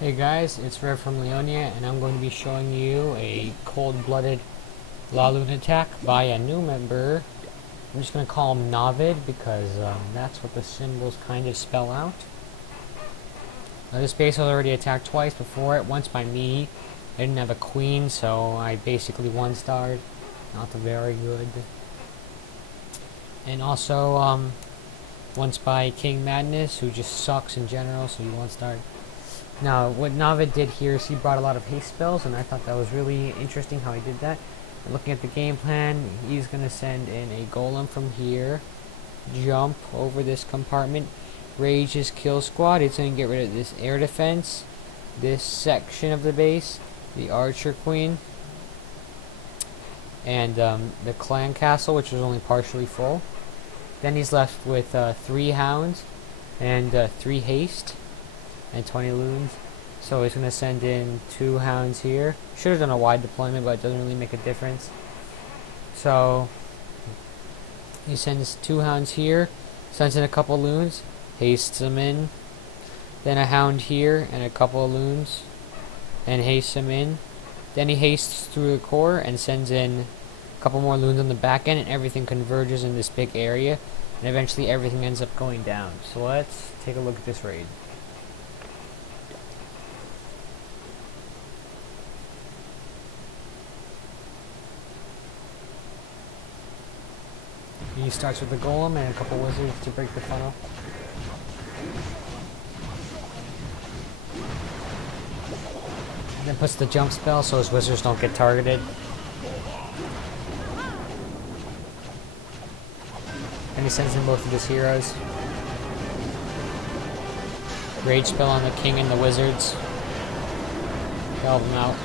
Hey guys, it's Rev from Leonia, and I'm going to be showing you a cold-blooded Laloon attack by a new member. I'm just going to call him Navid because that's what the symbols kind of spell out. This base was already attacked twice before it, once by me. I didn't have a queen, so I basically one-starred. Not very good. And also, once by King Madness, who just sucks in general, so he one-starred. Now, what Navid did here is he brought a lot of haste spells, and I thought that was really interesting how he did that. And looking at the game plan, he's going to send in a golem from here, jump over this compartment, rage his kill squad. It's going to get rid of this air defense, this section of the base, the archer queen, and the clan castle, which is only partially full. Then he's left with 3 hounds and 3 haste and 20 loons. So he's going to send in 2 hounds here. Should have done a wide deployment, but it doesn't really make a difference. So he sends 2 hounds here, sends in a couple loons, hastes them in, then a hound here and a couple of loons, and hastes them in. Then he hastes through the core and sends in a couple more loons on the back end, and everything converges in this big area, and eventually everything ends up going down. So let's take a look at this raid. He starts with the golem and a couple wizards to break the funnel. Then puts the jump spell so his wizards don't get targeted. And he sends in both of his heroes. Rage spell on the king and the wizards. Help them out.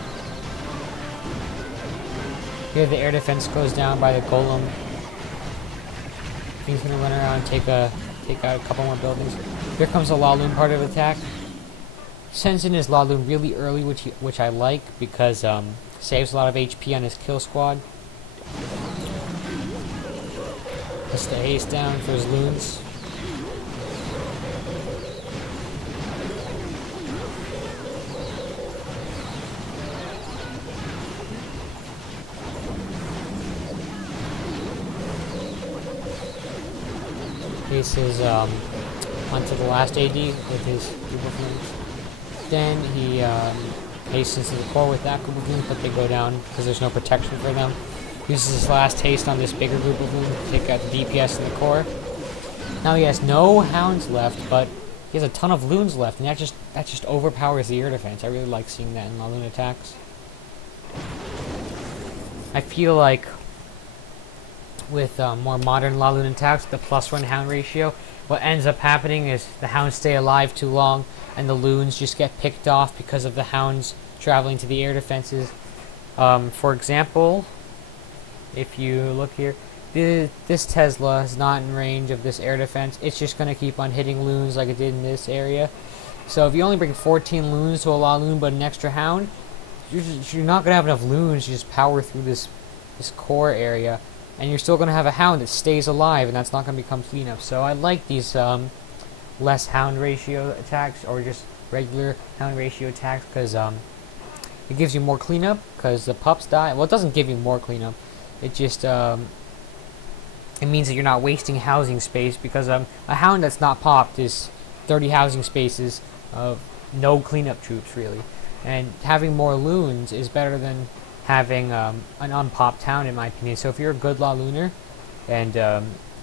Here the air defense goes down by the golem. He's gonna run around and take out a couple more buildings. Here comes the Laloon part of the attack. Sends in his Laloon really early, which I like because saves a lot of HP on his kill squad. Puts the haste down for his loons. Hases onto the last AD with his group of loons. Then he hastens to the core with that group of loons, but they go down because there's no protection for them. Uses his last haste on this bigger group of loons to take out the DPS in the core. Now he has no hounds left, but he has a ton of loons left, and that just overpowers the air defense. I really like seeing that in Laloon attacks. I feel like with more modern Laloon attacks, the +1 hound ratio, what ends up happening is the hounds stay alive too long and the loons just get picked off because of the hounds traveling to the air defenses. For example, if you look here, this Tesla is not in range of this air defense. It's just going to keep on hitting loons like it did in this area. So if you only bring 14 loons to a Laloon but an extra hound, you're not going to have enough loons to just power through this core area. And you're still going to have a hound that stays alive, and that's not going to become cleanup. So I like these less hound ratio attacks, or just regular hound ratio attacks, because it gives you more cleanup, because the pups die. Well, it doesn't give you more cleanup. It just it means that you're not wasting housing space, because a hound that's not popped is 30 housing spaces of no cleanup troops, really. And having more loons is better than having an unpopped hound, in my opinion. So if you're a good Lalooner and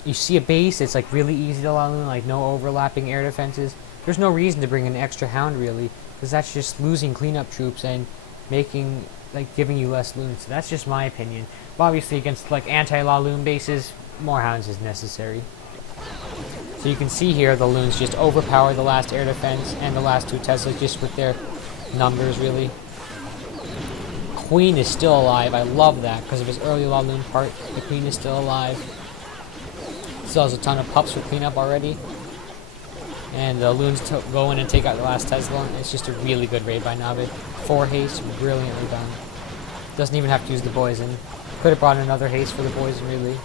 you see a base, it's like really easy to Laloon, like no overlapping air defenses, there's no reason to bring an extra hound really, because that's just losing cleanup troops and giving you less loons. So that's just my opinion. But obviously against like anti-Laloon bases, more hounds is necessary. So you can see here the loons just overpower the last air defense and the last 2 Teslas just with their numbers really. Queen is still alive. I love that because of his early Laloon part. The queen is still alive. Still has a ton of pups for cleanup already. And the loons go in and take out the last Tesla. It's just a really good raid by Navid. 4 haste, brilliantly done. Doesn't even have to use the poison. Could have brought another haste for the poison, really.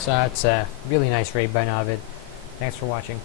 So that's a really nice raid by Navid. Thanks for watching.